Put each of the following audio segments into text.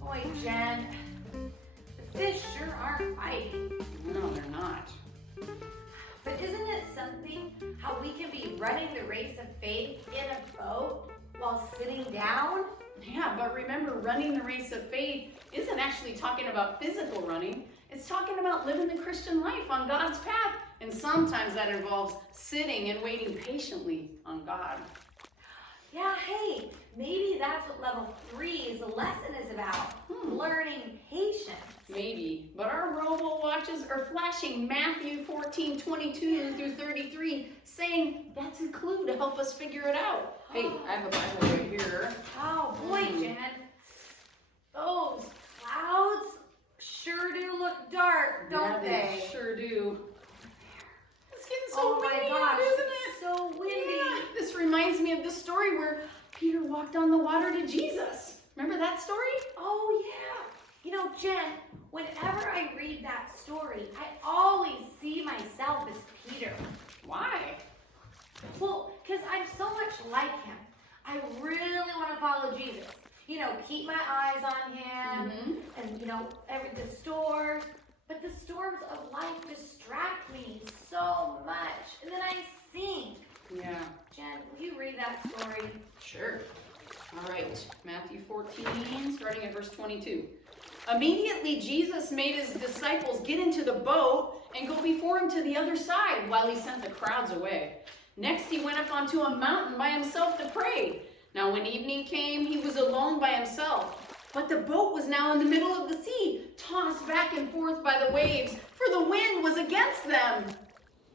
Boy, Jen, the fish sure aren't biting. No, they're not. But isn't it something how we can be running the race of faith in a boat while sitting down? Yeah, but remember, running the race of faith isn't actually talking about physical running. It's talking about living the Christian life on God's path. And sometimes that involves sitting and waiting patiently on God. Yeah, hey, maybe that's what level 3's lesson is about. Learning patience. Maybe, but our robo watches are flashing Matthew 14:22 through 33, saying that's a clue to help us figure it out. Hey, I have a Bible right here. Oh boy, Jen, those clouds sure do look dark, don't they? Sure do. It's getting so windy, my gosh, isn't it? So windy. Yeah, this reminds me of the story where Peter walked on the water to Jesus. Remember that story? Oh yeah. You know, Jen, whenever I read that story, I always see myself as Peter. Why? Well, because I'm so much like him. I really want to follow Jesus. You know, keep my eyes on him and, you know, the storms. But the storms of life distract me so much. And then I sink. Yeah. Jen, will you read that story? Sure. All right. Matthew 14, starting at verse 22. Immediately Jesus made his disciples get into the boat and go before him to the other side while he sent the crowds away. Next he went up onto a mountain by himself to pray. Now when evening came, he was alone by himself. But the boat was now in the middle of the sea, tossed back and forth by the waves, for the wind was against them.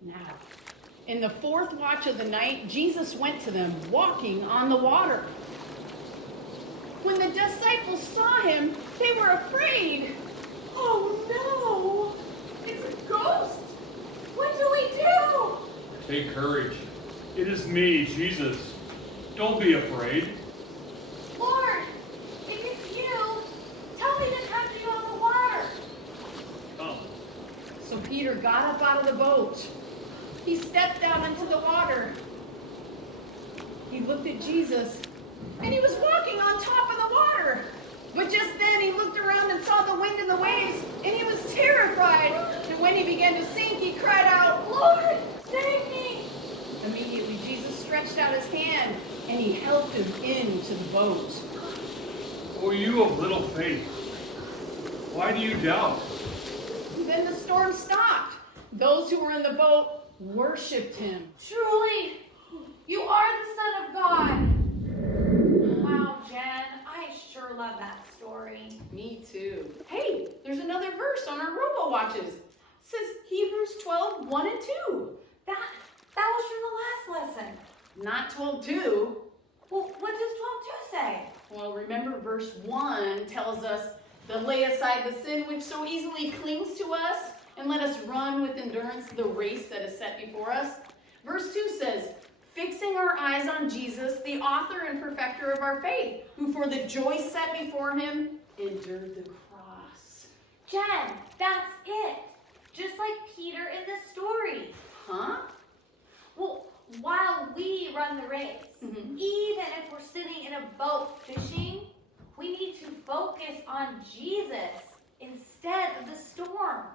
Now, in the fourth watch of the night, Jesus went to them, walking on the water. When the disciples saw him, they were afraid. Oh no! It's a ghost! What do we do? Take courage. It is me, Jesus. Don't be afraid. Lord, if it's you, tell me to come to you on the water. Come. So Peter got up out of the boat. He stepped out into the water. He looked at Jesus, and he was walking on top of the water. But just then he looked around and saw the wind and the waves, and he was terrified. And when he began to sink, he cried out, "Lord, save me!" Immediately Jesus stretched out his hand, and he helped him into the boat. O you of little faith, why do you doubt? Then the storm stopped. Those who were in the boat worshipped him. Truly, you are the Son of God. Wow, Jen, I sure love that story. Me too. Hey, there's another verse on our robo watches. It says Hebrews 12, 1 and 2. That was from the last lesson. Not 12:2. Well, what does 12:2 say? Well, remember verse 1 tells us to lay aside the sin which so easily clings to us and let us run with endurance the race that is set before us. Verse 2 says, fixing our eyes on Jesus, the author and perfecter of our faith, who for the joy set before him endured the cross. Jen, that's it. Just like Peter in the story. Huh? Well, while we run the race, even if we're sitting in a boat fishing, we need to focus on Jesus instead of the storm.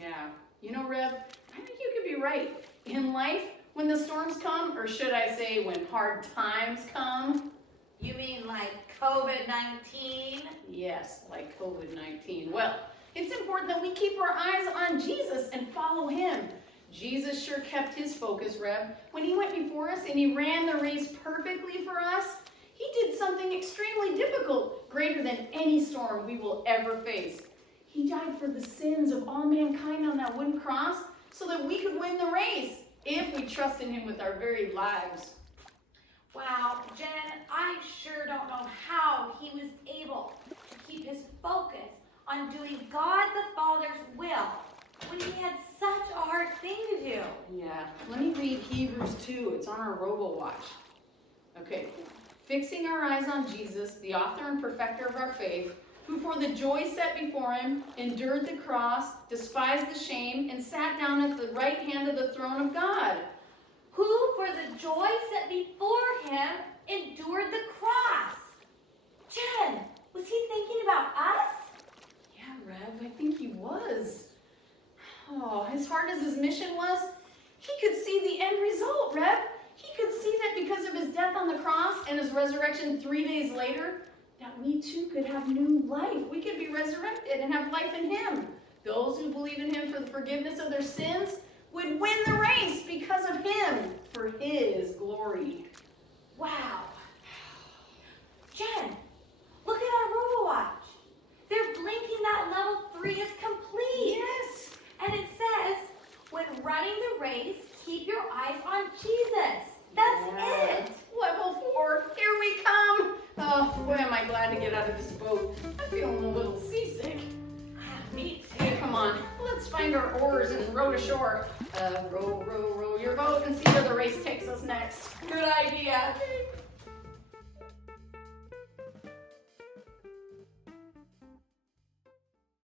Yeah. You know, Rev, I think you could be right. In life, when the storms come, or should I say when hard times come? You mean like COVID-19? Yes, like COVID-19. Well, it's important that we keep our eyes on Jesus and follow him. Jesus sure kept his focus, Rev. When he went before us and he ran the race perfectly for us, he did something extremely difficult, greater than any storm we will ever face. He died for the sins of all mankind on that wooden cross so that we could win the race if we trust in him with our very lives. Wow, Jen, I sure don't know how he was able to keep his focus on doing God the Father's will when he had such a hard thing to do. Yeah, let me read Hebrews 2. It's on our robo watch. Okay, fixing our eyes on Jesus, the author and perfecter of our faith, who for the joy set before him endured the cross, despised the shame, and sat down at the right hand of the throne of God. Who for the joy set before him endured the cross. Jen, Jesus' mission was, he could see the end result, Rev. He could see that because of his death on the cross and his resurrection 3 days later, that we too could have new life. We could be resurrected and have life in him. Those who believe in him for the forgiveness of their sins would win the race because of him, for his glory. Wow. Jen, look at our RoboWatch. They're blinking that level 3 is complete. Yes. And it says, when running the race, keep your eyes on Jesus. That's it. Level 4, here we come. Oh, boy, am I glad to get out of this boat. I'm feeling a little seasick. Me Hey, come on, let's find our oars and row to shore. Row, row, row your boat and see where the race takes us next. Good idea.